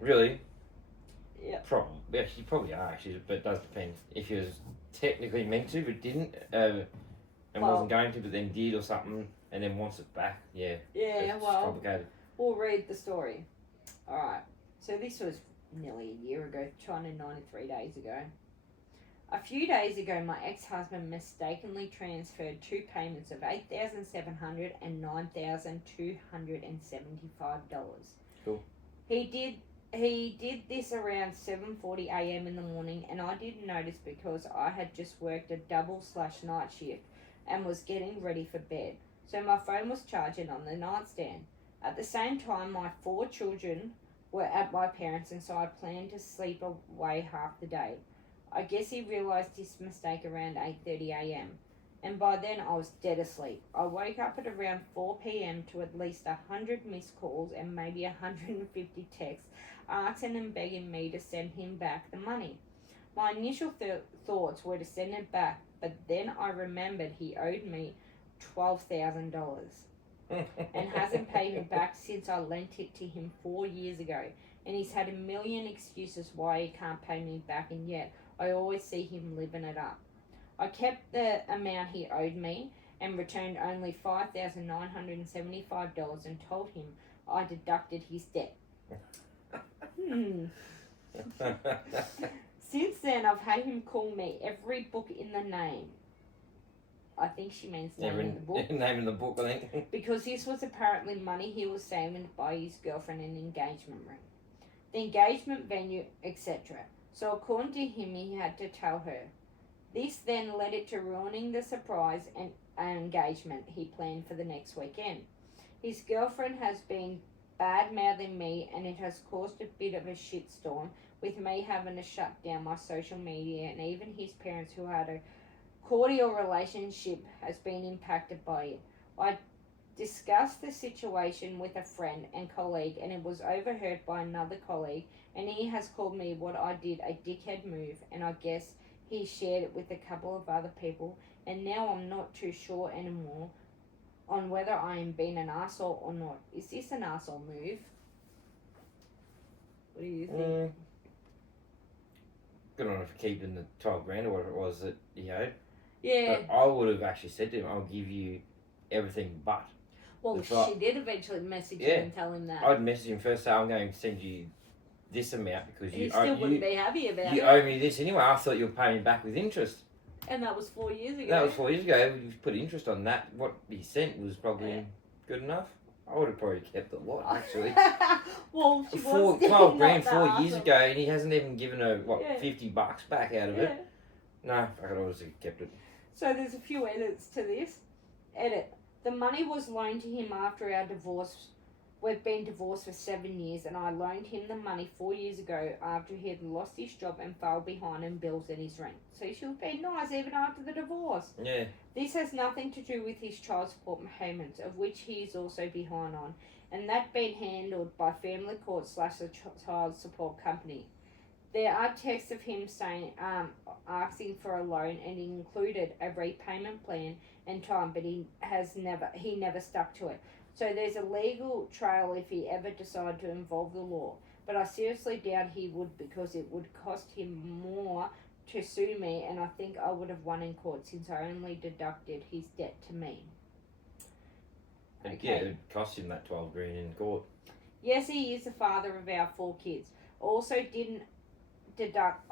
really, you probably are actually, but it does depend. If he was technically meant to but didn't, and wasn't going to but then did or something, and then wants it back, it's complicated. We'll read the story. Alright, so this was nearly a year ago, 293 days ago. A few days ago, my ex-husband mistakenly transferred two payments of $8,700 and $9,275. Cool. He did this around 7:40 a.m. in the morning, and I didn't notice because I had just worked a double/night shift and was getting ready for bed. So my phone was charging on the nightstand. At the same time, my 4 children were at my parents', and so I planned to sleep away half the day. I guess he realised his mistake around 8:30 a.m. and by then I was dead asleep. I woke up at around 4 p.m. to at least 100 missed calls and maybe 150 texts asking and begging me to send him back the money. My initial thoughts were to send it back, but then I remembered he owed me $12,000 and hasn't paid me back since I lent it to him 4 years ago, and he's had a million excuses why he can't pay me back, and yet I always see him living it up. I kept the amount he owed me and returned only $5,975 and told him I deducted his debt. Since then, I've had him call me every book in the name. I think she means name in the book. Name in the book, I think. Because this was apparently money he was saving to buy his girlfriend an engagement ring, the engagement venue, etc. So according to him, he had to tell her. This then led it to ruining the surprise and engagement he planned for the next weekend. His girlfriend has been bad-mouthing me, and it has caused a bit of a shitstorm, with me having to shut down my social media, and even his parents, who had a cordial relationship, has been impacted by it. I discussed the situation with a friend and colleague, and it was overheard by another colleague, and he has called me what I did a dickhead move, and I guess he shared it with a couple of other people, and now I'm not too sure anymore on whether I am being an arsehole or not. Is this an arsehole move? What do you think? Good on her for keeping the $12,000 or whatever it was that he owed. Yeah. But I would have actually said to him, I'll give you everything but. Well, she did eventually message him and tell him that. I'd message him first, say, I'm going to send you this amount because he still wouldn't be happy about it. You owe me this anyway. I thought you were paying back with interest. And that was 4 years ago. That was 4 years ago. You put interest on that. What he sent was probably good enough. I would have probably kept a lot, actually. Well, she was $12,000 4 years ago, and he hasn't even given her, $50 back out of it. No, I could always have kept it. So there's a few edits to this. Edit. The money was loaned to him after our divorce We've been divorced for 7 years, and I loaned him the money 4 years ago after he had lost his job and fell behind in bills and his rent. So she was being nice even after the divorce. Yeah. This has nothing to do with his child support payments, of which he is also behind on, and that being handled by family court / the child support company. There are texts of him saying, asking for a loan, and he included a repayment plan and time, but he never stuck to it. So there's a legal trail if he ever decided to involve the law. But I seriously doubt he would, because it would cost him more to sue me, and I think I would have won in court since I only deducted his debt to me. Okay. Yeah, it would cost him that 12 grand in court. Yes, he is the father of our 4 kids. I also didn't deduct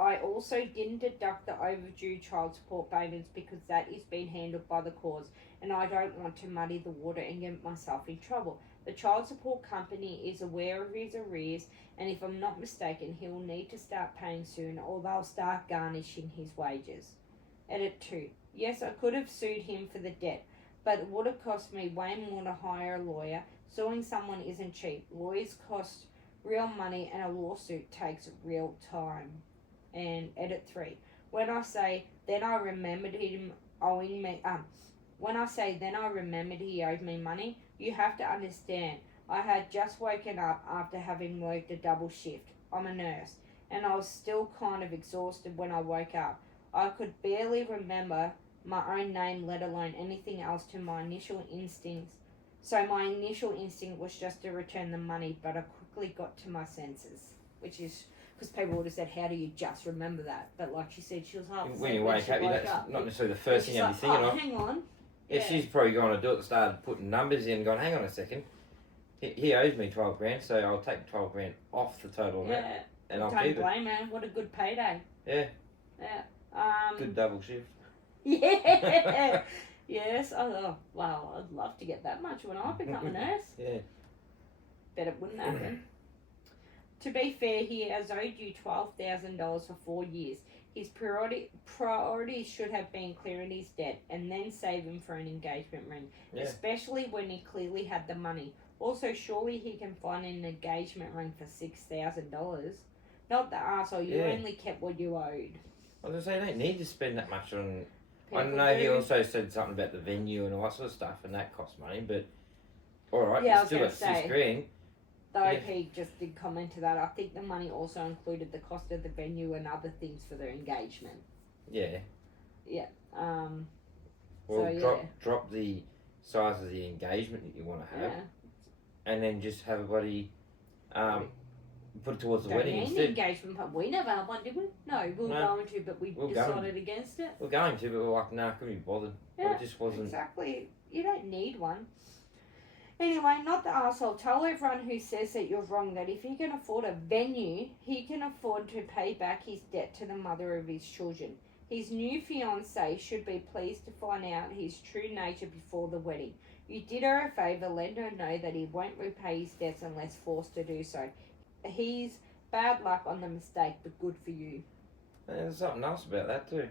the overdue child support payments because that is being handled by the courts, and I don't want to muddy the water and get myself in trouble. The child support company is aware of his arrears, and if I'm not mistaken, he will need to start paying soon, or they'll start garnishing his wages. Edit 2. Yes, I could have sued him for the debt, but it would have cost me way more to hire a lawyer. Suing someone isn't cheap. Lawyers cost real money, and a lawsuit takes real time. And edit 3. When I say then I remembered him owing me when I say then I remembered he owed me money, you have to understand I had just woken up after having worked a double shift. I'm a nurse, and I was still kind of exhausted when I woke up. I could barely remember my own name, let alone anything else to my initial instincts. So my initial instinct was just to return the money, but I quickly got to my senses, which is because people would have said, how do you just remember that? But like she said, she was half asleep when you wake up, that's not necessarily the first thing you'll be thinking of. Hang on. Yeah, she's probably going to do it, started putting numbers in and going, hang on a second, he owes me 12 grand, so I'll take 12 grand off the total amount, and I'll keep it. Don't blame her, what a good payday. Yeah. Yeah. Good double shift. Yeah. Yes. Oh, wow, I'd love to get that much when I become a nurse. Yeah. Bet it wouldn't happen. To be fair, he has owed you $12,000 for 4 years. His priority should have been clearing his debt and then saving for an engagement ring, especially when he clearly had the money. Also, surely he can find an engagement ring for $6,000. Not the arsehole, you only kept what you owed. I was going to say, you don't need to spend that much on... I know he also said something about the venue and all that sort of stuff, and that costs money, but... Alright, you still got 6 grand. The OP just did comment to that. I think the money also included the cost of the venue and other things for their engagement. Yeah. Yeah. Well, drop the size of the engagement that you want to have, and then just have a bloody put it towards the wedding instead. Engagement, but we never had one, did we? No, we were going to, but we decided against it. We're going to, but we're like, nah, couldn't be bothered. Yeah, it just wasn't exactly. You don't need one. Anyway, not the arsehole. Tell everyone who says that you're wrong that if he can afford a venue, he can afford to pay back his debt to the mother of his children. His new fiancée should be pleased to find out his true nature before the wedding. You did her a favour, let her know that he won't repay his debts unless forced to do so. He's bad luck on the mistake, but good for you. And there's something else about that too.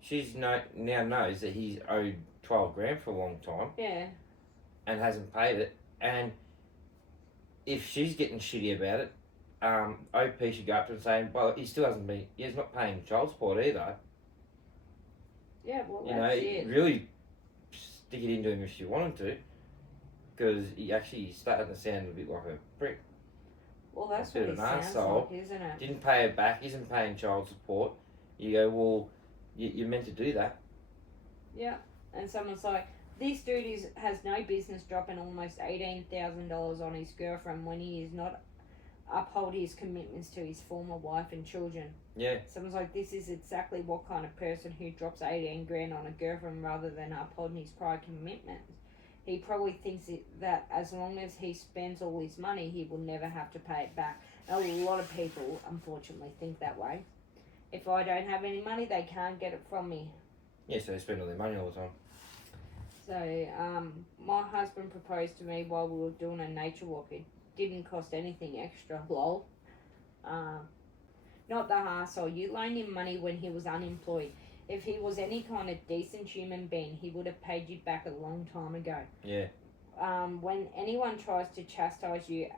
She's now knows that he's owed 12 grand for a long time. Yeah. And hasn't paid it, and if she's getting shitty about it, OP should go up to her and say, well, he's not paying child support either. Yeah, well, that's it. Really stick it into him if she wanted to, because he actually started to sound a bit like a prick. Well, that's what he sounds like, isn't it? Didn't pay it back, isn't paying child support. You go, well, you're meant to do that. Yeah, and someone's like, this dude has no business dropping almost $18,000 on his girlfriend when he is not uphold his commitments to his former wife and children. Yeah. Someone's like, this is exactly what kind of person who drops 18 grand on a girlfriend rather than upholding his prior commitments. He probably thinks that as long as he spends all his money, he will never have to pay it back. A lot of people, unfortunately, think that way. If I don't have any money, they can't get it from me. Yeah, so they spend all their money all the time. So, my husband proposed to me while we were doing a nature walk. It didn't cost anything extra, lol. Not the arsehole. You loaned him money when he was unemployed. If he was any kind of decent human being, he would have paid you back a long time ago. Yeah. when anyone tries to chastise you,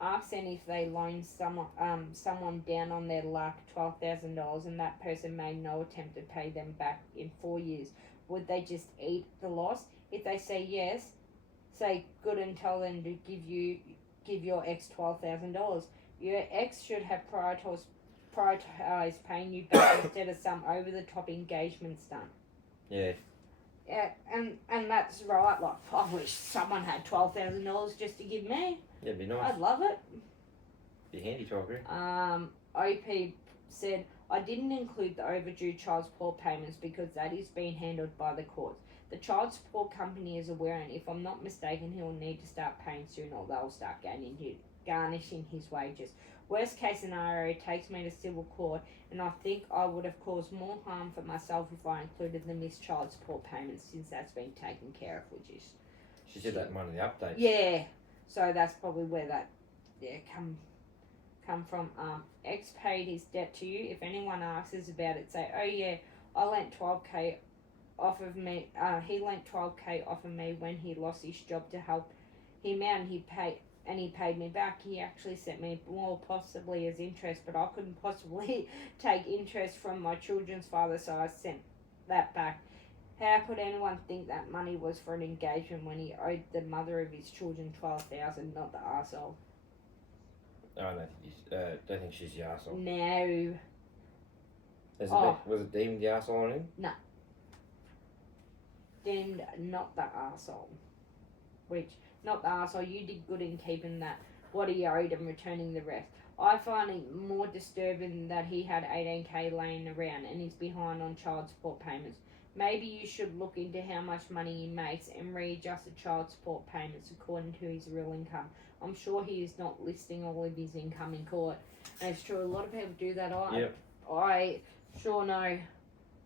ask them if they loan someone down on their luck $12,000 and that person made no attempt to pay them back in 4 years. Would they just eat the loss? If they say yes, say good and tell them to give your ex $12,000. Your ex should have prioritized paying you back instead of some over-the-top engagement stunt. Yeah. Yeah, and that's right. Like, I wish someone had $12,000 just to give me. Yeah, it'd be nice. I'd love it. Be handy, $12,000. OP said, I didn't include the overdue child support payments because that is being handled by the courts. The child support company is aware, and if I'm not mistaken, he will need to start paying soon or they'll start garnishing his wages. Worst case scenario, it takes me to civil court, and I think I would have caused more harm for myself if I included the missed child support payments since that's been taken care of, which is... She said that money in the update. Yeah, so that's probably where that come from. Ex paid his debt to you. If anyone asks us about it, say, oh yeah, I lent $12,000 off of me. He lent $12,000 off of me when he lost his job to help him out, and he paid me back. He actually sent me more, possibly as interest, but I couldn't possibly take interest from my children's father, so I sent that back. How could anyone think that money was for an engagement when he owed the mother of his children $12,000, not the arsehole? I don't think she's the arsehole. No. Was it deemed the arsehole on him? No. Deemed not the arsehole. Which, not the arsehole, you did good in keeping that, what he owed and returning the rest. I find it more disturbing that he had $18,000 laying around and he's behind on child support payments. Maybe you should look into how much money he makes and readjust the child support payments according to his real income. I'm sure he is not listing all of his income in court. And it's true, a lot of people do that. I sure know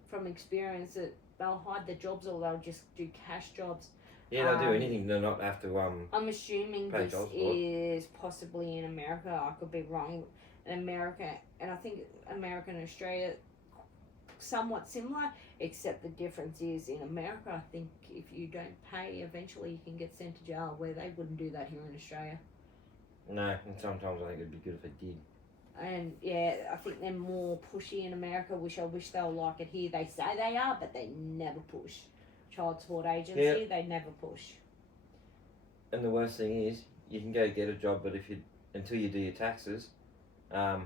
from experience that they'll hide their jobs or they'll just do cash jobs. Yeah, they'll do anything to not have to I'm assuming this is possibly in America. I could be wrong. In America, and I think America and Australia somewhat similar, except the difference is in America, I think if you don't pay, eventually you can get sent to jail, where they wouldn't do that here in Australia. No, and sometimes I think it'd be good if they did. And yeah, I think they're more pushy in America, which I wish they were like it here. They say they are, but they never push. Child support agency, they never push. And the worst thing is, you can go get a job, but until you do your taxes, child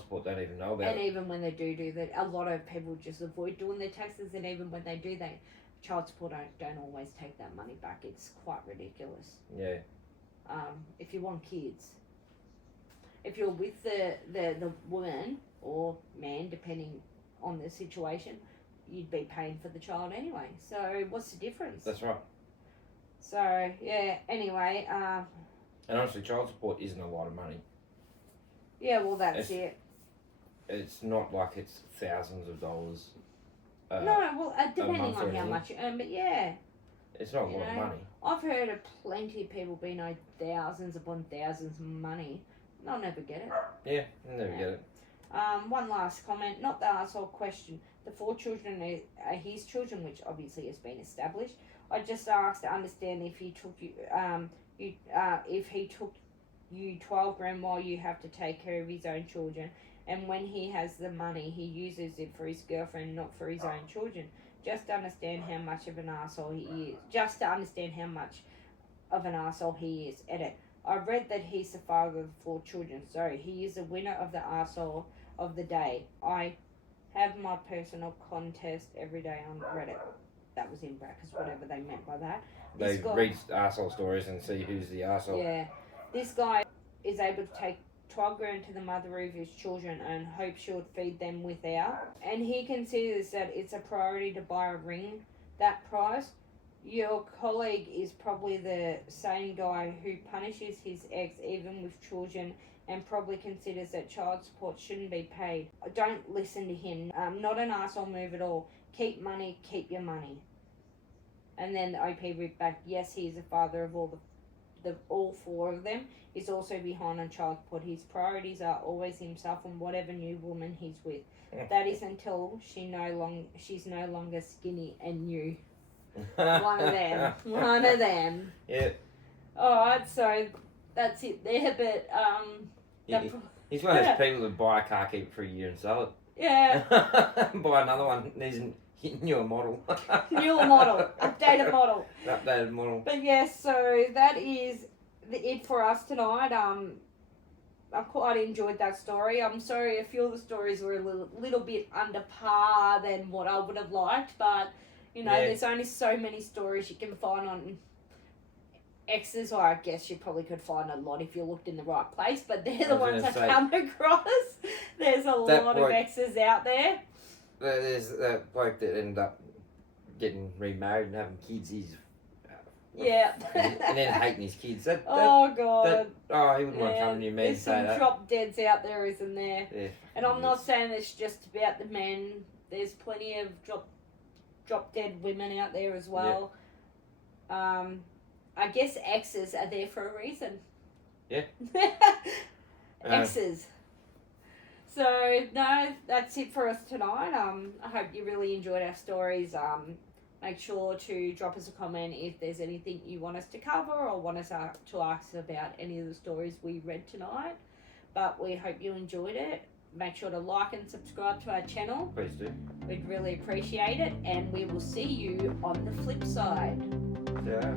support don't even know about it. And even when they do that, a lot of people just avoid doing their taxes, and even when they do, child support don't always take that money back. It's quite ridiculous. Yeah. If you want kids, if you're with the woman or man, depending on the situation, you'd be paying for the child anyway. So what's the difference? That's right. So yeah. Anyway. And honestly, child support isn't a lot of money. Yeah, well, that's it. It's not like it's thousands of dollars. No, well, depending on how much you earn, but yeah. It's not a lot of money. I've heard of plenty of people being owed thousands upon thousands of money. They'll never get it. Yeah, they'll never get it. One last comment, not the arsehole question. The 4 children are his children, which obviously has been established. I just asked to understand if he took you $12,000 while you have to take care of his own children, and when he has the money he uses it for his girlfriend, not for his own children. Just to understand how much of an arsehole he is. Edit. I read that he's the father of 4 children, so he is a winner of the arsehole of the day. I have my personal contest every day on Reddit. That was in brackets, whatever they meant by that. They read arsehole stories and see who's the arsehole. Yeah. This guy is able to take $12,000 to the mother of his children and hope she'll feed them without. And he considers that it's a priority to buy a ring that price. Your colleague is probably the same guy who punishes his ex even with children and probably considers that child support shouldn't be paid. Don't listen to him. Not an arsehole move at all. Keep money, keep your money. And then the OP ripped back, yes, he is the father of all 4 of them. He's also behind on child support. His priorities are always himself and whatever new woman he's with. That is until she's no longer skinny and new. One of them. One of them. Yeah. Alright, so that's it there, but He's one of those people that buy a car, keep it for a year and sell it. Yeah. Buy another one, needs a newer model. Newer model. Updated model. Updated model. But yes, so that is it for us tonight. I quite enjoyed that story. I'm sorry a few of the stories were a little bit under par than what I would have liked, but you know, there's only so many stories you can find on exes, or I guess you probably could find a lot if you looked in the right place, but they're the ones I've come across. There's a lot of exes out there. There's that bloke that ended up getting remarried and having kids. He's yeah. and then hating his kids. He wouldn't want to come to me and say that. There's some drop deads out there, isn't there? Yeah. And I'm not saying it's just about the men. There's plenty of drop dead women out there as well. Yeah. I guess exes are there for a reason. Yeah. Exes. So, no, that's it for us tonight. I hope you really enjoyed our stories. Make sure to drop us a comment if there's anything you want us to cover or want us to ask about any of the stories we read tonight. But we hope you enjoyed it. Make sure to like and subscribe to our channel. Please do. We'd really appreciate it. And we will see you on the flip side. Yeah.